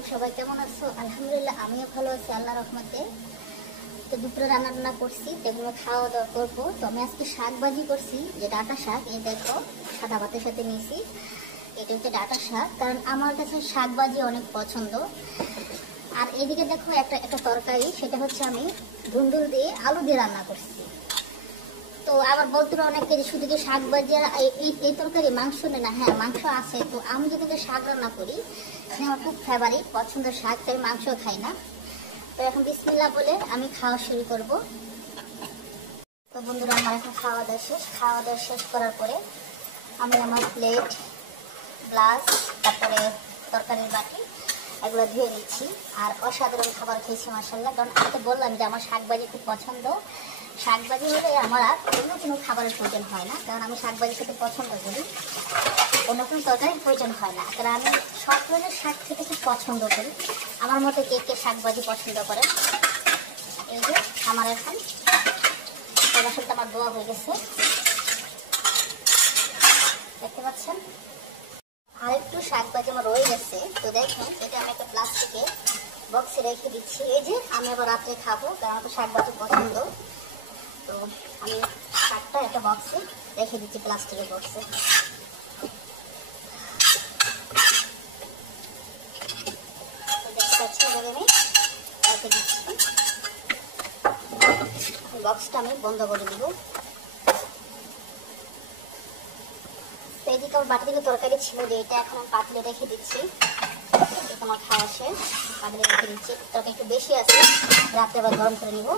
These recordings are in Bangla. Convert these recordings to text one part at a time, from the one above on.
আসসালাম, সবাই কেমন আছো? আলহামদুলিল্লাহ আমিও ভালো আছি আল্লাহর রহমতে। তো দুপুরে রান্না করছি, এগুলো খাওয়া দাওয়া করবো। তো আমি আজকে শাক ভাজি করছি, যে ডাঁটা শাক। এই দেখো, সাদা ভাতের সাথে নিয়েছি। এটা হচ্ছে ডাঁটা শাক, কারণ আমার কাছে শাক ভাজি অনেক পছন্দ। আর এইদিকে দেখো একটা একটা তরকারি, সেটা হচ্ছে আমি ধুন্দুল দিয়ে আলু দিয়ে রান্না করছি। তো আবার বলতে অনেকে যে শুধু যে শাক ভাজি আর এই তরকারি মাংস নেই না, হ্যাঁ মাংস আছে। তো আমি যদি শাক রান্না করি, আমার খুব ফেভারিট পছন্দের শাক, তাই মাংস খাই না। তো এখন বিসমিল্লাহ বলে আমি খাওয়া শুরু করব। তো বন্ধুরা, আমার এখন খাওয়া দাওয়া শেষ করার পরে আমি আমার প্লেট, গ্লাস, তারপরে তরকারির বাটি এগুলো ধুয়ে নিচ্ছি। আর অসাধারণ খাবার খেয়েছি মাশাআল্লাহ, কারণ আমি তো বললাম যে আমার শাক ভাজি খুব পছন্দ। শাক ভাজি হলে আমার আর অন্য কোনো খাবারের প্রয়োজন হয় না, কারণ আমি শাক ভাজি খেতে পছন্দ করি, অন্য কোনো তরকারির প্রয়োজন হয় না। কারণ আমি সব ধরনের শাক খেতে খুব পছন্দ করি। আমার মতো কে কে শাক ভাজি পছন্দ করে। এই যে আমার এখন বাসনটা আমার ধোয়া হয়ে গেছে, দেখতে পাচ্ছেন। আর একটু শাক ভাজি আমার রয়ে গেছে। তো দেখুন, এটা আমি একটা প্লাস্টিকে বক্সে রেখে দিচ্ছি। এই যে আমি আবার রাত্রে খাবো, কারণ আমার তো শাক ভাজি পছন্দ। তো আমি শাকটা একটা বক্সে রেখে দিচ্ছি, প্লাস্টিকের বক্সে। বক্সটা আমি বন্ধ করে দিব। এদিকে আমার বাটি থেকে তরকারি ছিল, যে এটা এখন আমি পাতলে রেখে দিচ্ছি। আমার খাওয়া শেষ, পাতলে রেখে দিচ্ছি। তরকারি একটু বেশি আছে, রাত্রে আবার গরম করে নিব।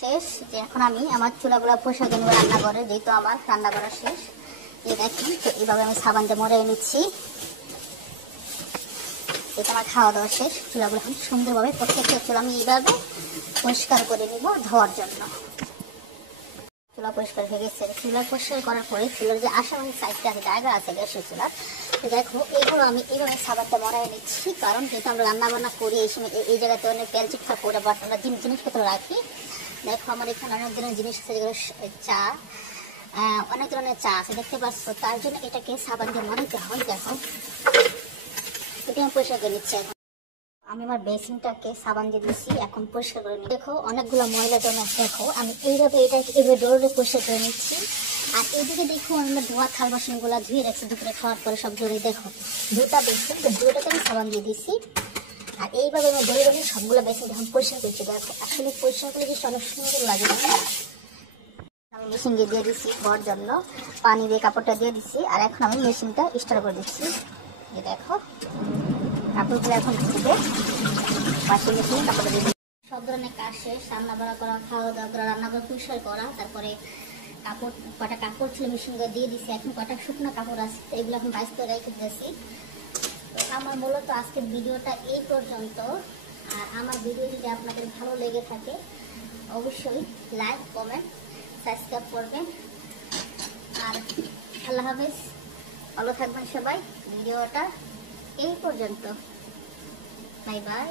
শেষ, যে এখন আমি আমার চুলাগুলা পরিষ্কার করে নেবো রান্না করে, যেহেতু আমার রান্না করা শেষ। এই দেখুন, তো এইভাবে আমি সাবান দিয়ে মরে নিচ্ছি। এটা আমার খাওয়া দাওয়া শেষ। চুলাগুলো এখন সুন্দরভাবে প্রত্যেকটা চুলা আমি এইভাবে পরিষ্কার করে নিব ধোয়ার জন্য। চুলা পরিষ্কার হয়ে গেছে। চুলা পরিষ্কার করার পরে চুলার যে আশেপাশে সাইডটা আছে, জায়গা আছে গ্যাসের চুলার, তো দেখো এইগুলো আমি এইভাবে সাবানটা মরাই নিচ্ছি। কারণ যেহেতু আমরা রান্না বান্না করি, এই সময় এই জায়গাতে অনেক তেল চিটকা পড়ে, বাট আমরা জিনিসপত্র রাখি। দেখো আমার এখানে অনেক ধরনের জিনিস আছে, যেগুলো চা, অনেক ধরনের চা আছে, দেখতে পাচ্ছ। তার জন্য এটাকে সাবান দিয়ে মরাইতে হয়। দেখো, এটা আমি পরিষ্কার করে নিচ্ছি। এখন আমি আমার বেসিনটাকে সাবান দিয়ে দিচ্ছি, এখন পরিষ্কার করে নিই। দেখো অনেকগুলো ময়লা জমা। দেখো আমি এইভাবে এটাকে এইভাবে ডোরে পরিষ্কার করে নিচ্ছি। আর এইদিকে দেখো আমরা ধোয়া থাল বাসনগুলো ধুয়ে রাখছি দুপুরে খাওয়ার পরে সব জোরে। দেখো দুটা বেসিন, তো দুটাতে আমি সাবান দিয়ে দিচ্ছি। আর এইভাবে আমি ডোরে ডোরে সবগুলো বেসিন যখন পরিষ্কার করছি, দেখো আসলে পরিষ্কার করে বেশি অনেক সুন্দর লাগে। আমি মেশিন দিয়ে দিচ্ছি ধোয়ার জন্য, পানি দিয়ে কাপড়টা দিয়ে দিচ্ছি। আর এখন আমি মেশিনটা স্টার্ট করে দিচ্ছি। এই দেখো কাপড়গুলো এখন ধুবে ওয়াশিং মেশিনে কাপড় দিয়ে। সব ধরনের কাজ শেষ, রান্না বান্না করা, খাওয়া দাওয়া করা, রান্না করে পরিষ্কার করা, তারপরে কাপড়, কটা কাপড় ছিল মেশিন দিয়ে দিচ্ছি। এখন কটা শুকনো কাপড় আছে, তো এগুলো এখন বাইশ করে রেখে দিয়েছি। তো আমার মূলত আজকের ভিডিওটা এই পর্যন্ত। আর আমার ভিডিও যদি আপনাদের ভালো লেগে থাকে, অবশ্যই লাইক, কমেন্ট, সাবস্ক্রাইব করবেন। আর আল্লাহ হাফেজ, ভালো থাকবেন সবাই। ভিডিওটা এই পর্যন্ত, বাই বাই।